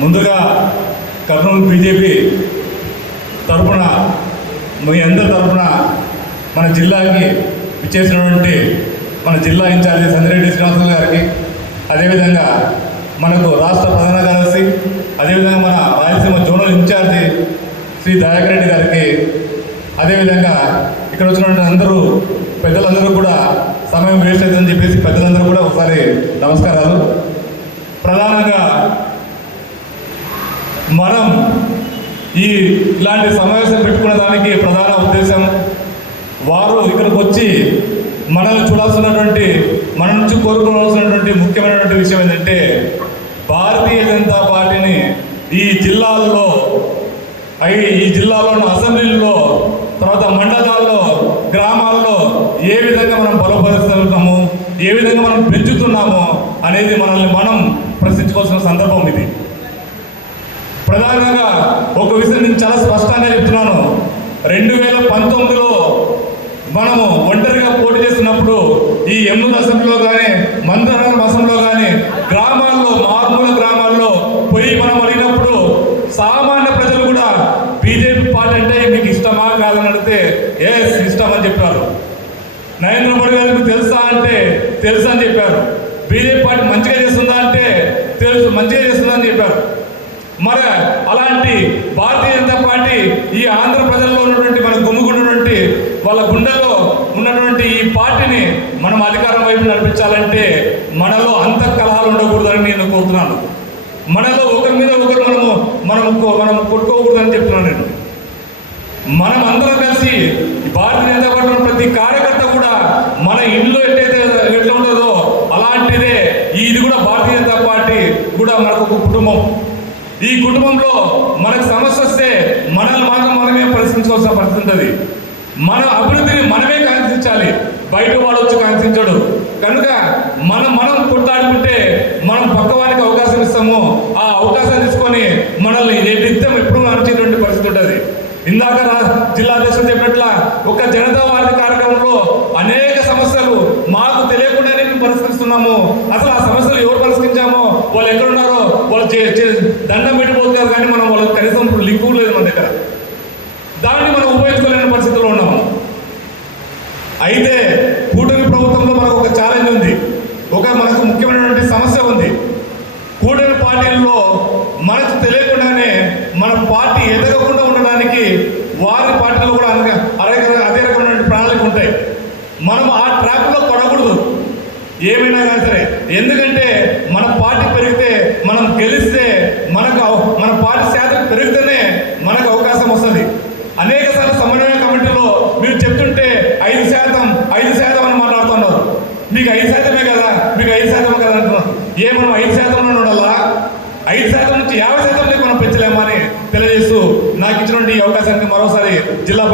ముందుగా కర్నూలు బీజేపీ తరఫున మీ అందరి తరఫున మన జిల్లాకి ఇచ్చేసినటువంటి మన జిల్లా ఇన్ఛార్జి సందిరెడ్డి శ్రీనివాసరావు గారికి, అదేవిధంగా మనకు రాష్ట్ర ప్రధాన కార్యదర్శి, అదేవిధంగా మన రాయలసీమ జోనల్ ఇన్ఛార్జి శ్రీ దయాకర్ రెడ్డి గారికి, అదేవిధంగా ఇక్కడ వచ్చినటువంటి అందరూ పెద్దలందరూ కూడా సమయం వేస్ట్ అవుతుందని చెప్పేసి పెద్దలందరూ కూడా ఒకసారి నమస్కారాలు. ప్రధానంగా మనం ఇలాంటి సమావేశం పెట్టుకునే దానికి ప్రధాన ఉద్దేశం, వారు ఇక్కడికి వచ్చి మనల్ని చూడాల్సినటువంటి, మన నుంచి కోరుకోవాల్సినటువంటి ముఖ్యమైనటువంటి విషయం ఏంటంటే, భారతీయ జనతా పార్టీని ఈ జిల్లాలోని అసెంబ్లీల్లో, తర్వాత మండలాల్లో, గ్రామాల్లో ఏ విధంగా మనం బలోపరుస్తున్నాము, ఏ విధంగా మనం పెంచుతున్నాము అనేది మనల్ని మనం ప్రశ్నించుకోవాల్సిన సందర్భం ఇది. ప్రధానంగా ఒక విషయం నేను చాలా స్పష్టంగా చెప్తున్నాను. 2019లో మనము ఒంటరిగా పోటీ చేస్తున్నప్పుడు ఈ ఎమ్నూరు అసెంబ్లీలో కానీ, మందరం అసెంబ్లీలో కానీ, గ్రామాల్లో, మారుమూల గ్రామాల్లో పోయి మనం అడిగినప్పుడు సామాన్య ప్రజలు కూడా బీజేపీ పార్టీ అంటే మీకు ఇష్టమా కాదని అడిగితే ఎస్ ఇష్టం అని చెప్పారు. నరేంద్ర మోడీ గారు మీకు తెలుసా అంటే తెలుసు అని చెప్పారు. బీజేపీ పార్టీ మంచిగా చేస్తుందా అంటే తెలుసు, మంచిగా చేస్తుందని చెప్పారు. మరి అలాంటి భారతీయ జనతా పార్టీ ఈ ఆంధ్ర ప్రజల్లో ఉన్నటువంటి మన గుమ్ముకున్నటువంటి వాళ్ళ గుండెల్లో ఉన్నటువంటి ఈ పార్టీని మనం అధికారం వైపు నడిపించాలంటే మనలో అంతఃకలహాలు ఉండకూడదని నేను కోరుతున్నాను. మనలో ఒకరి మీద ఒకరు మనం కొట్టుకోకూడదని చెప్తున్నాను నేను. మనం అందరం కలిసి భారతీయ జనతా పార్టీ ప్రతి కార్యకర్త కూడా మన ఇంట్లో ఎట్లా ఉంటుందో అలాంటిదే ఇది కూడా భారతీయ జనతా పార్టీ కూడా మనకు ఒక కుటుంబం. ఈ కుటుంబంలో మనకు సమస్య వస్తే మనల్ని మాత్రం మనమే పరిశీలించుకోవాల్సిన పరిస్థితి ఉంటుంది. మన అభివృద్ధిని మనమే కాంక్షించాలి, బయట వాడు వచ్చి కాంక్షించడు. కనుక మనం కొట్లాడుకుంటే మనం పక్కవానికి అవకాశం ఇస్తాము. ఆ అవకాశం తీసుకొని మనల్ని నిత్యం ఎప్పుడు నడిచేటువంటి పరిస్థితి ఉంటుంది. ఇందాక జిల్లా అధ్యక్షుడు చెప్పినట్ల ఒక జనతా వార్త కార్యక్రమంలో అనేక సమస్యలు మాకు తెలియకుండానే మేము పరిష్కరిస్తున్నాము. అసలు ఆ సమస్యలు ఎవరు పరిష్కరించామో, వాళ్ళు ఎక్కడున్నారో వాళ్ళు దండం పెట్టిపోతున్నారు, కానీ మనం వాళ్ళకి కనీసం లింక్ లేదు మన దగ్గర. దాన్ని మనం ఉపయోగించుకోలేని పరిస్థితిలో ఉన్నాము. అయితే కూటమి ప్రభుత్వంలో మనకు ఒక ఛాలెంజ్ ఉంది, మనకు ముఖ్యమైనటువంటి సమస్య ఉంది. కూటమి పార్టీల్లో మనకు తెలియకుండానే మన పార్టీ ఎదగకుండా ఉండడానికి వారి పార్టీలో కూడా అదే రకమైన ప్రణాళిక ఉంటాయి. మనం ఆ ట్రాక్లో పడకూడదు ఏమైనా కానీ సరే. ఎందుకంటే మన పార్టీ పెరిగితే, మనం గెలిస్తే, మన పార్టీ శాతం పెరిగితేనే మనకు అవకాశం వస్తుంది. అనేక సార్లు సమన్వయ కమిటీలో మీరు చెప్తుంటే 5% అని మాట్లాడుతున్నారు. మీకు 5%మే కదా, మీకు 5% కదా అంటున్నారు. మనం 5%లో ఉండాలా? 5% నుంచి 50% మనం పెంచలేమని తెలియజేస్తూ నాకు ఇచ్చినటువంటి ఈ అవకాశానికి మరోసారి జిల్లా